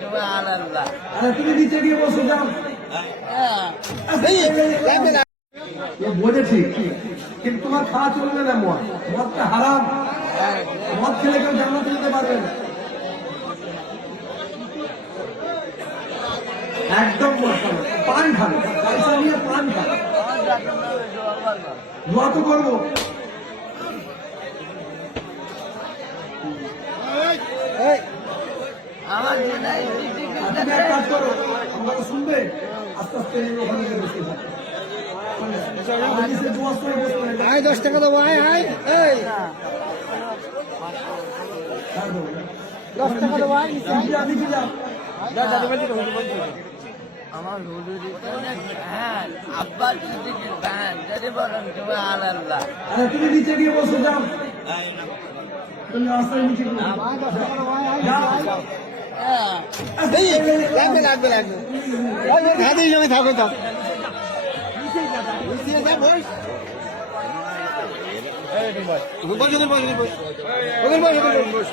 তুমি আল্লাহ। আরে তুমি নিচে গিয়ে বসে যাও। এ বোঝেছি। কিন্তু তোমার খাওয়া চলবে না মদ। মদটা হারাম। মদ খেলে কেউ জান্নাতে যেতে পারবে না। একদম পান খাবে। পয়সা নিয়ে পান খাবে। দোয়া তো করব। তুমি এক কাজ করো আমাকে শুনবে। আস্তে আস্তে ওখানে বসে। আয় দশ টাকা দেবো আয় আয় এই। হ্যাঁ, দশ টাকা দেবো আয় তুমি যা, যাও। আমার হুজুরি ফ্যান আব্বা সিদ্দিকির ফ্যান যদি বলেন তুমি আল্লাহ। তুমি নিচে গিয়ে বসে যাও। তুমি নিচে যাও। লাগবে লাগবে লাগবে। হাতেই জমি থাকবে তো বস বস বস বস